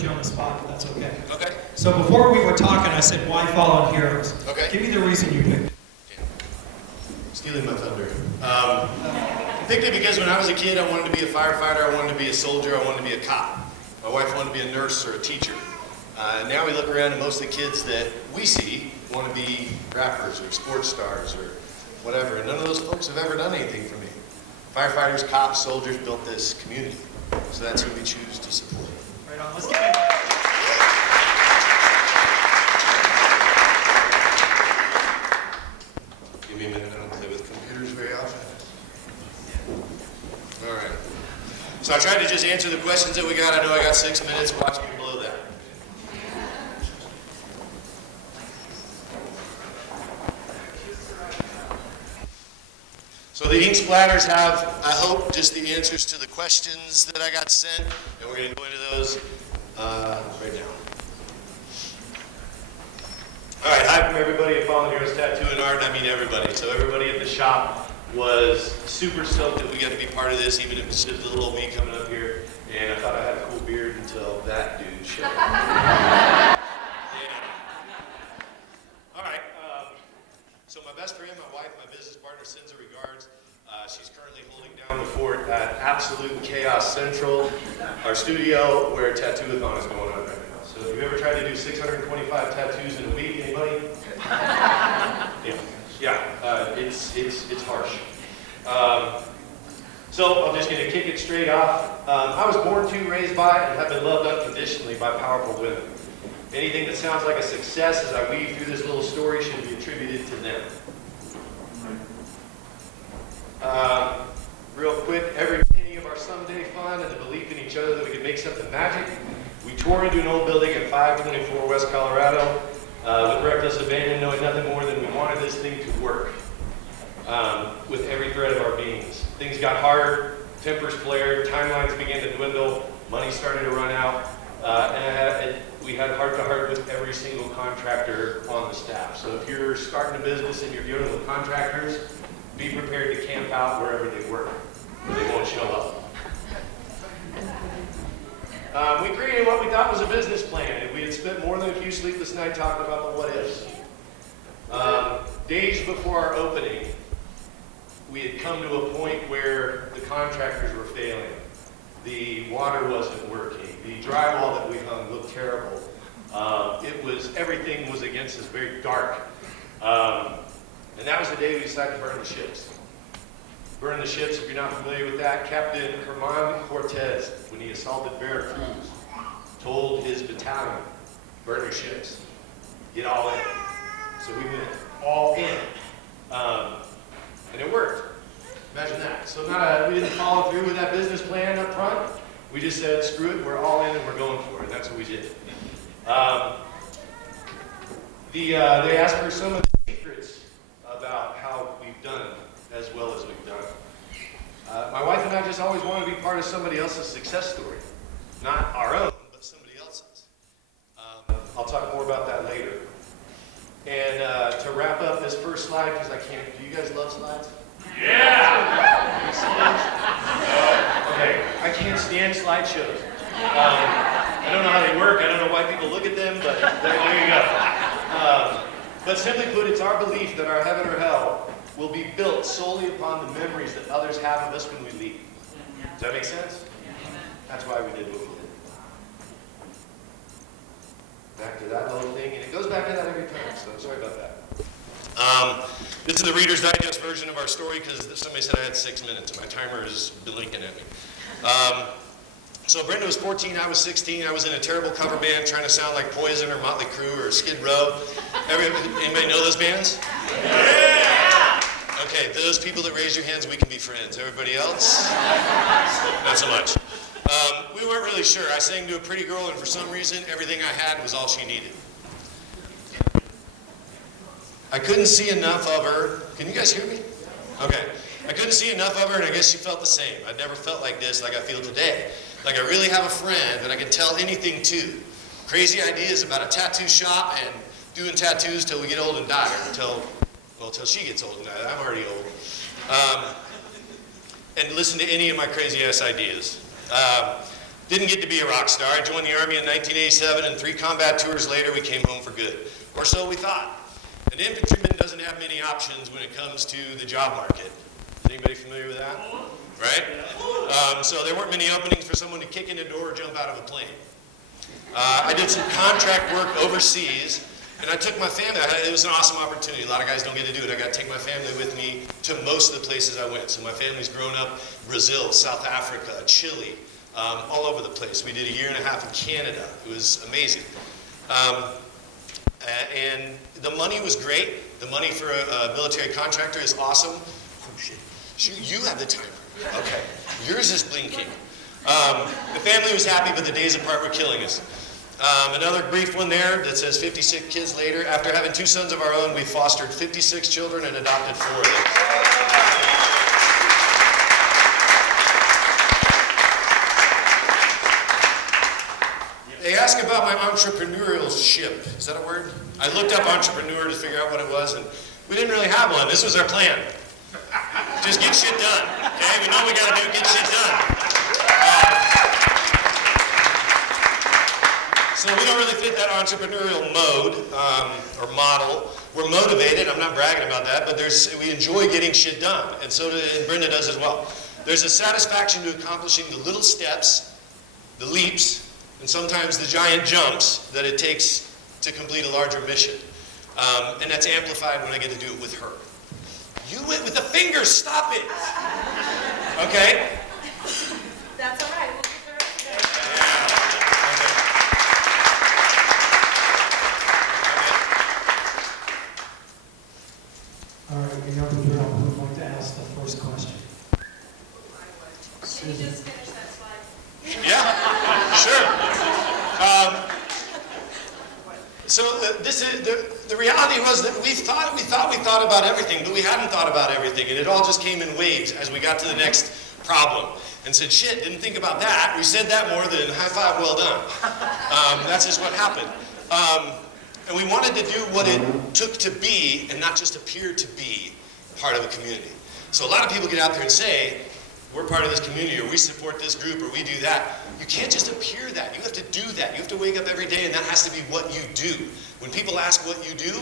put you on the spot, if that's okay. Okay. So before we were talking, I said, why Fallen Heroes? Okay. Give me the reason you picked it. Stealing my thunder. I picked it because when I was a kid, I wanted to be a firefighter, I wanted to be a soldier, I wanted to be a cop. My wife wanted to be a nurse or a teacher. Now we look around and most of the kids that we see want to be rappers or sports stars or whatever, and none of those folks have ever done anything for me. Firefighters, cops, soldiers built this community, so that's who we choose to support. Right on, let's get it. Give me a minute, I don't play with computers very often. All right. So I tried to just answer the questions that we got. I know I got 6 minutes. Watch me blow that. So the ink splatters have, I hope, just the answers to the questions that I got sent, and we're going to go into those right now. All right, hi from everybody at Fallen Heroes Tattoo and Art. I mean everybody. So everybody at the shop was super stoked that we got to be part of this, even if it's just little old me coming up here. And I thought I had a cool beard until that dude showed up. Yeah. All right. So my best friend, my wife, my business partner, sends her regards. She's currently holding down the fort at Absolute Chaos Central, our studio where Tattoo-a-thon is going on right now. So if you've ever tried to do 625 tattoos in a week, anybody? Yeah, it's harsh. So I'm just going to kick it straight off. I was born to, raised by, and have been loved unconditionally by powerful women. Anything that sounds like a success as I weave through this little story should be attributed to them. Real quick, every penny of our someday fund and the belief in each other that we could make something magic. We tore into an old building at 524 West Colorado with reckless abandon, knowing nothing more than we wanted this thing to work with every thread of our beings. Things got hard, tempers flared, timelines began to dwindle, money started to run out, and we had heart-to-heart with every single contractor on the staff. So if you're starting a business and you're dealing with contractors, be prepared to camp out wherever they work, or they won't show up. We created what we thought was a business plan, and we had spent more than a few sleepless nights talking about the what-ifs. Days before our opening, we had come to a point where the contractors were failing. The water wasn't working. The drywall that we hung looked terrible. Everything was against us, very dark. And that was the day we decided to burn the ships. Burn the ships, if you're not familiar with that, Captain Herman Cortez, when he assaulted Veracruz, told his battalion, burn your ships, get all in. So we went all in. And it worked. Imagine that. So we didn't follow through with that business plan up front. We just said, screw it, we're all in and we're going for it. And that's what we did. They asked for some of the secrets about how we've done as well as we've done. My wife and I just always wanted to be part of somebody else's success story. Not our own, but somebody else's. I'll talk more about that later. And to wrap up this first slide, because I can't, do you guys love slides? Yeah! Okay, I can't stand slideshows. I don't know how they work, I don't know why people look at them, but there you go. But simply put, it's our belief that our heaven or hell will be built solely upon the memories that others have of us when we leave. Does that make sense? That's why we did what we did. Back to that little thing, and it goes back to that every time, so sorry about that. This is the Reader's Digest version of our story because somebody said I had 6 minutes, and my timer is blinking at me. So Brenda was 14, I was 16. I was in a terrible cover band trying to sound like Poison or Motley Crue or Skid Row. Anybody know those bands? Yeah! Okay, those people that raise your hands, we can be friends. Everybody else? Not so much. We weren't really sure. I sang to a pretty girl, and for some reason, everything I had was all she needed. I couldn't see enough of her. Can you guys hear me? Okay. I couldn't see enough of her, and I guess she felt the same. I'd never felt like this, like I feel today. Like I really have a friend that I can tell anything to. Crazy ideas about a tattoo shop and doing tattoos till we get old and die, or till she gets old and die. I'm already old. And listen to any of my crazy ass ideas. Didn't get to be a rock star. I joined the Army in 1987, and 3 combat tours later, we came home for good. Or so we thought. An infantryman doesn't have many options when it comes to the job market. Is anybody familiar with that? Right? So there weren't many openings for someone to kick in a door or jump out of a plane. I did some contract work overseas, and I took my family. It was an awesome opportunity. A lot of guys don't get to do it. I got to take my family with me to most of the places I went. So my family's grown up Brazil, South Africa, Chile, all over the place. We did a year and a half in Canada. It was amazing. And the money was great. The money for a military contractor is awesome. Oh, shit. You have the timer. Okay. Yours is blinking. The family was happy, but the days apart were killing us. Another brief one there that says 56 kids later. After having 2 sons of our own, we fostered 56 children and adopted 4 of them. They asked about my entrepreneurship. Is that a word? I looked up entrepreneur to figure out what it was, and we didn't really have one. This was our plan. Just get shit done. Okay? We know we got to do get shit done. So we don't really fit that entrepreneurial mode or model. We're motivated. I'm not bragging about that, but we enjoy getting shit done, and and Brenda does as well. There's a satisfaction to accomplishing the little steps, the leaps, and sometimes the giant jumps that it takes to complete a larger mission. And that's amplified when I get to do it with her. You went with the fingers, stop it! Okay? That's all right. We'll get the rest of it. All right, we know the drill. Who would like to ask the first question? Can you just finish that slide? Yeah, sure. So the reality was that we thought about everything, but we hadn't thought about everything, and it all just came in waves as we got to the next problem and said, shit, didn't think about that. We said that more than high five, well done. That's just what happened. And we wanted to do what it took to be and not just appear to be part of a community. So a lot of people get out there and say, we're part of this community, or we support this group, or we do that. You can't just appear that. You have to do that. You have to wake up every day, and that has to be what you do. When people ask what you do,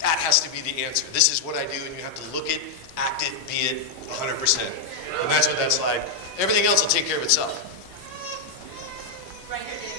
that has to be the answer. This is what I do, and you have to look it, act it, be it 100%. And that's what that's like. Everything else will take care of itself. Right here, Dave.